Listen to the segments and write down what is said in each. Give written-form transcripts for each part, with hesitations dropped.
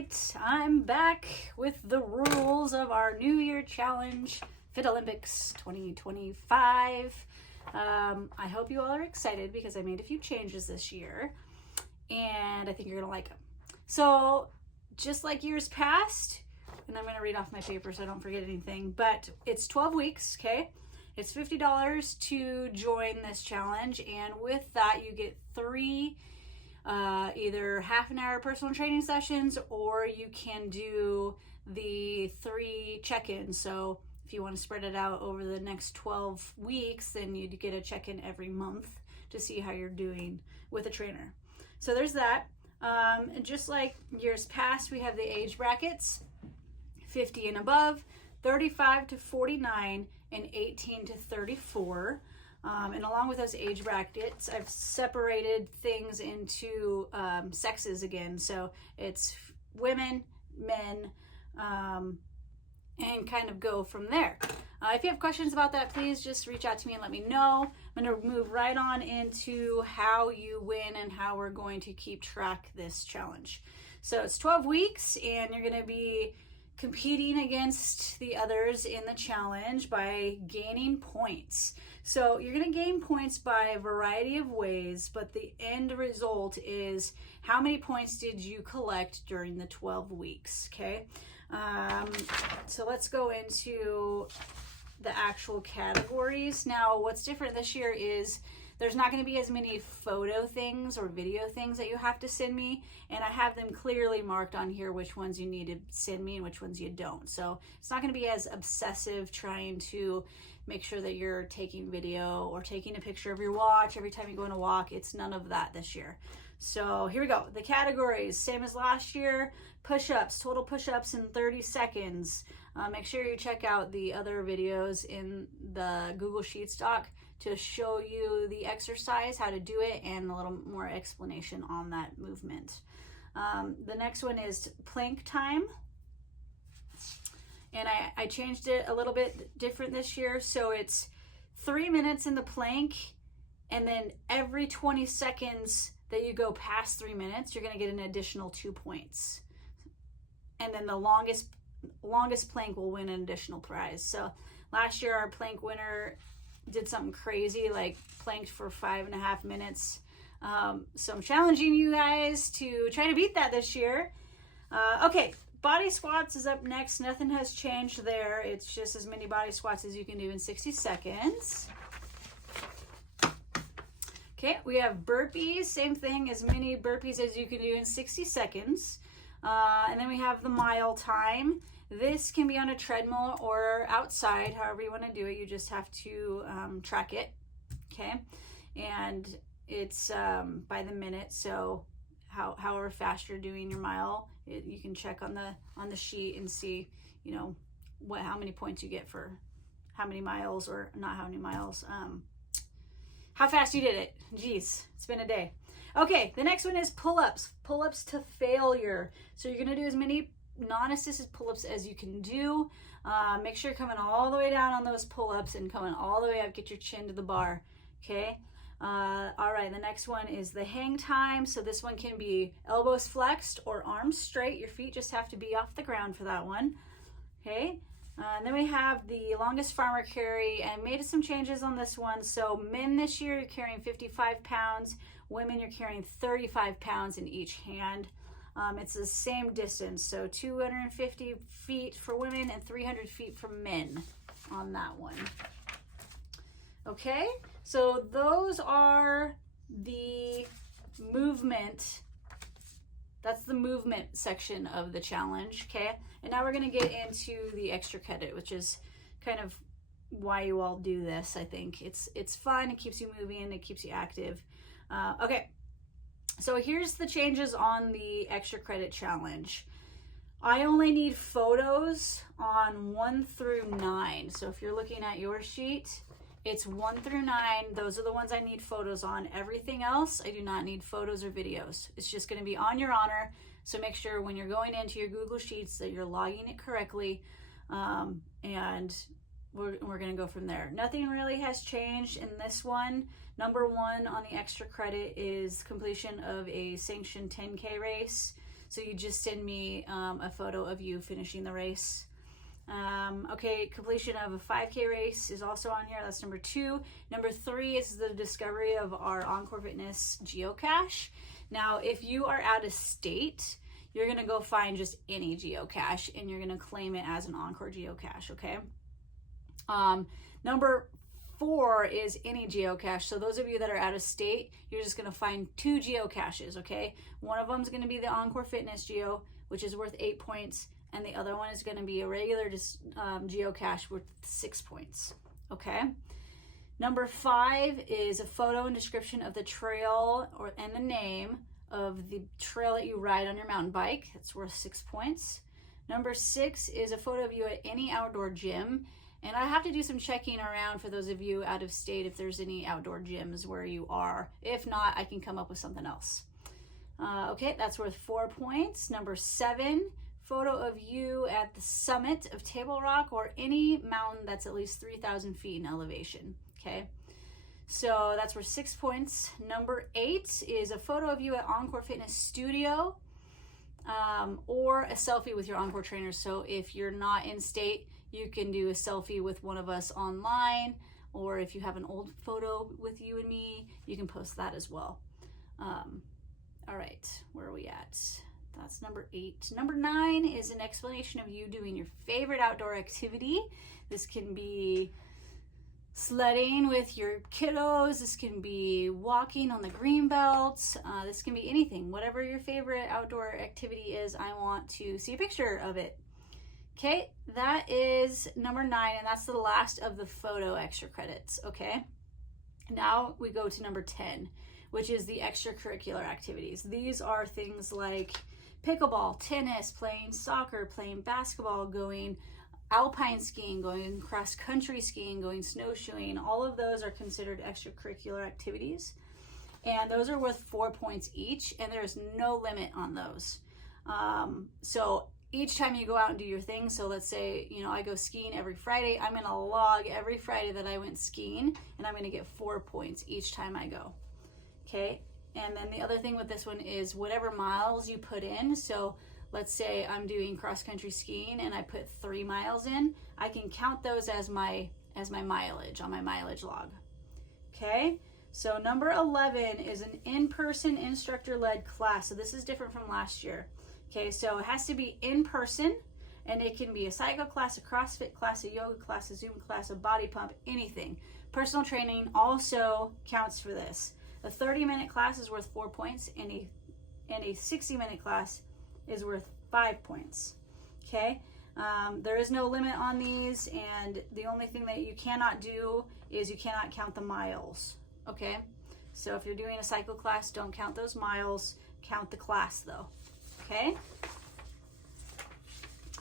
right, I'm back with the rules of our New Year Challenge, Fit Olympics 2025. I hope you all are excited because I made a few changes this year, and I think you're gonna like them. So, just like years past, and I'm gonna read off my paper so I don't forget anything, but it's 12 weeks, okay? It's $50 to join this challenge, and with that you get three either half an hour personal training sessions, or you can do the 3 check-ins. So if you want to spread it out over the next 12 weeks, then you'd get a check-in every month to see how you're doing with a trainer. So there's that. And just like years past, we have the age brackets: 50 and above, 35 to 49, and 18 to 34. And along with those age brackets, I've separated things into sexes again. So it's women, men, and kind of go from there. If you have questions about that, please just reach out to me and let me know. I'm going to move right on into how you win and how we're going to keep track this challenge. So it's 12 weeks, and you're going to be competing against the others in the challenge by gaining points. So you're going to gain points by a variety of ways, but the end result is how many points did you collect during the 12 weeks, okay? So let's go into the actual categories. Now, what's different this year is there's not going to be as many photo things or video things that you have to send me, and I have them clearly marked on here which ones you need to send me and which ones you don't. So it's not going to be as obsessive trying to make sure that you're taking video or taking a picture of your watch every time you go on a walk. It's none of that this year. So here we go. The categories, same as last year: push-ups, total push-ups in 30 seconds. Make sure you check out the other videos in the Google Sheets doc to show you the exercise, how to do it, and a little more explanation on that movement. The next one is plank time. And I changed it a little bit different this year. So it's 3 minutes in the plank, and then every 20 seconds that you go past 3 minutes, you're gonna get an additional 2 points. And then the longest plank will win an additional prize. So last year our plank winner did something crazy, like planked for 5.5 minutes. So I'm challenging you guys to try to beat that this year. Okay, body squats is up next. Nothing has changed there. It's just as many body squats as you can do in 60 seconds. Okay, we have burpees. Same thing, as many burpees as you can do in 60 seconds. And then we have the mile time. This can be on a treadmill or outside, however you want to do it. You just have to track it, okay? And it's by the minute, so however fast you're doing your mile, you can check on the sheet and see, you know, how many points you get for how many miles, or not how many miles, how fast you did it. Jeez, it's been a day. Okay, the next one is pull-ups. Pull-ups to failure. So you're gonna do as many non-assisted pull-ups as you can do. Make sure you're coming all the way down on those pull-ups and coming all the way up. Get your chin to the bar, okay? All right, the next one is the hang time. So this one can be elbows flexed or arms straight. Your feet just have to be off the ground for that one, okay? And then we have the longest farmer carry, and made some changes on this one. So men this year, you're carrying 55 pounds. Women, you're carrying 35 pounds in each hand. It's the same distance, so 250 feet for women and 300 feet for men on that one. Okay, so those are the movement. That's the movement section of the challenge, okay? And now we're gonna get into the extra credit, which is kind of why you all do this, I think. It's fun, it keeps you moving, it keeps you active. Okay. So here's the changes on the extra credit challenge. I only need photos on 1 through 9. So if you're looking at your sheet, it's 1 through 9. Those are the ones I need photos on. Everything else, I do not need photos or videos. It's just going to be on your honor. So make sure when you're going into your Google Sheets that you're logging it correctly. And we're going to go from there. Nothing really has changed in this one. Number 1 on the extra credit is completion of a sanctioned 10K race. So you just send me a photo of you finishing the race. Okay, completion of a 5K race is also on here. That's number 2. Number 3 is the discovery of our Encore Fitness geocache. Now, if you are out of state, you're going to go find just any geocache and you're going to claim it as an Encore geocache, okay? Number 4 is any geocache. So those of you that are out of state, you're just going to find 2 geocaches, okay? One of them is going to be the Encore Fitness geo, which is worth 8 points, and the other one is going to be a regular geocache worth 6 points, okay? Number 5 is a photo and description of the trail and the name of the trail that you ride on your mountain bike. That's worth 6 points. Number 6 is a photo of you at any outdoor gym. And I have to do some checking around for those of you out of state if there's any outdoor gyms where you are. If not, I can come up with something else. Okay, that's worth 4 points. Number 7, photo of you at the summit of Table Rock or any mountain that's at least 3,000 feet in elevation. Okay, so that's worth 6 points. Number 8 is a photo of you at Encore Fitness Studio or a selfie with your Encore trainer. So if you're not in state, you can do a selfie with one of us online, or if you have an old photo with you and me, you can post that as well. All right, where are we at? That's number 8. Number 9 is an explanation of you doing your favorite outdoor activity. This can be sledding with your kiddos. This can be walking on the green belt. This can be anything. Whatever your favorite outdoor activity is, I want to see a picture of it. Okay, that is number 9, and that's the last of the photo extra credits, okay? Now we go to number 10, which is the extracurricular activities. These are things like pickleball, tennis, playing soccer, playing basketball, going alpine skiing, going cross-country skiing, going snowshoeing. All of those are considered extracurricular activities, and those are worth 4 points each, and there's no limit on those. So each time you go out and do your thing, so let's say, you know, I go skiing every Friday, I'm going to log every Friday that I went skiing, and I'm going to get 4 points each time I go. Okay, and then the other thing with this one is whatever miles you put in. So let's say I'm doing cross-country skiing and I put 3 miles in, I can count those as my mileage on my mileage log. Okay, so number 11 is an in-person instructor-led class. So this is different from last year. Okay, so it has to be in person, and it can be a cycle class, a CrossFit class, a yoga class, a Zoom class, a body pump, anything. Personal training also counts for this. A 30-minute class is worth 4 points, and a 60-minute class is worth 5 points. Okay, there is no limit on these, and the only thing that you cannot do is you cannot count the miles. Okay, so if you're doing a cycle class, don't count those miles, count the class though. Okay,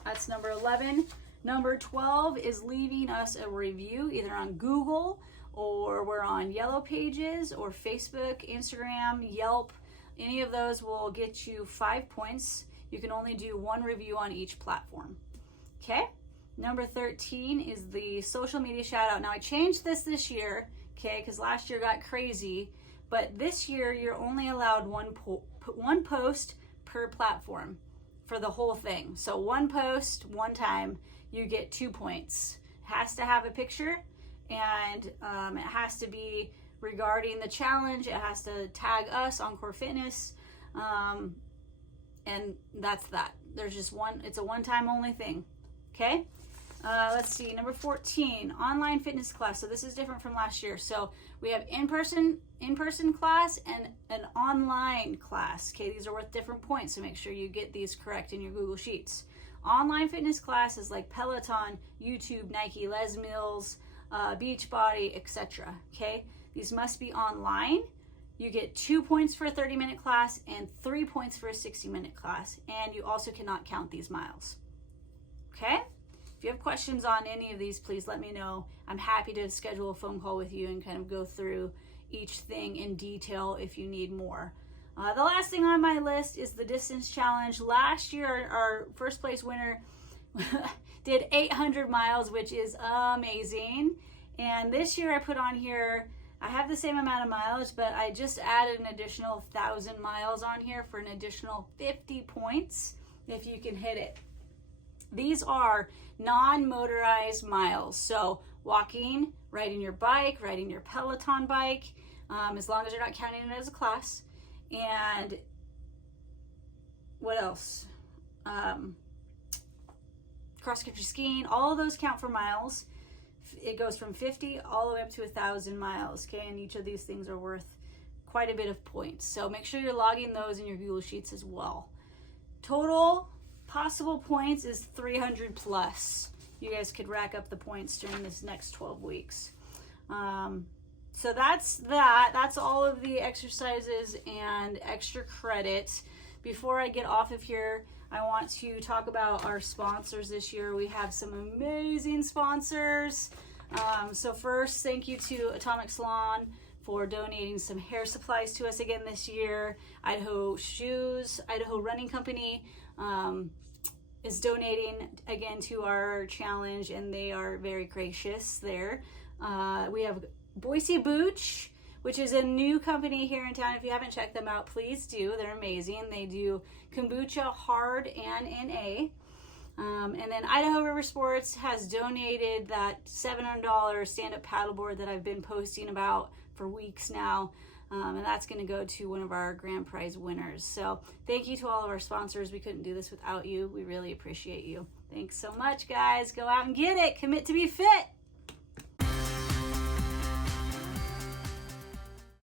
that's number 11. Number 12 is leaving us a review either on Google, or we're on Yellow Pages, or Facebook, Instagram, Yelp. Any of those will get you 5 points. You can only do 1 review on each platform. Okay, number 13 is the social media shout out. Now I changed this year, okay, because last year got crazy, but this year you're only allowed one post per platform for the whole thing. So 1 post, 1 time, you get 2 points. It has to have a picture, and it has to be regarding the challenge. It has to tag us, Encore Fitness, and that's that. There's just one, it's a one-time only thing. Okay, let's see, number 14, online fitness class. So this is different from last year. So we have in-person class and an online class. Okay, these are worth different points, so make sure you get these correct in your Google Sheets. Online fitness classes like Peloton, YouTube, Nike, Les Mills, Beachbody, etc. Okay, these must be online. You get 2 points for a 30-minute class and 3 points for a 60-minute class, and you also cannot count these miles. Okay, if you have questions on any of these, please let me know. I'm happy to schedule a phone call with you and kind of go through each thing in detail if you need more. The last thing on my list is the distance challenge. Last year, our first place winner did 800 miles, which is amazing. And this year I put on here I have the same amount of mileage, but I just added an additional 1,000 miles on here for an additional 50 points if you can hit it. These are non-motorized miles, so walking, riding your bike, riding your Peloton bike, as long as you're not counting it as a class. And what else? Cross-country skiing, all of those count for miles. It goes from 50 all the way up to 1,000 miles, okay? And each of these things are worth quite a bit of points. So make sure you're logging those in your Google Sheets as well. Total possible points is 300 plus. You guys could rack up the points during this next 12 weeks. So that's that. That's all of the exercises and extra credit. Before I get off of here, I want to talk about our sponsors this year. We have some amazing sponsors. So first, thank you to Atomic Salon for donating some hair supplies to us again this year. Idaho Shoes, Idaho Running Company is donating again to our challenge, and they are very gracious there. We have Boise Booch, which is a new company here in town. If you haven't checked them out, please do. They're amazing. They do kombucha hard and NA. And then Idaho River Sports has donated that $700 stand-up paddleboard that I've been posting about for weeks now. And that's going to go to one of our grand prize winners. So thank you to all of our sponsors. We couldn't do this without you. We really appreciate you. Thanks so much, guys. Go out and get it. Commit to be fit.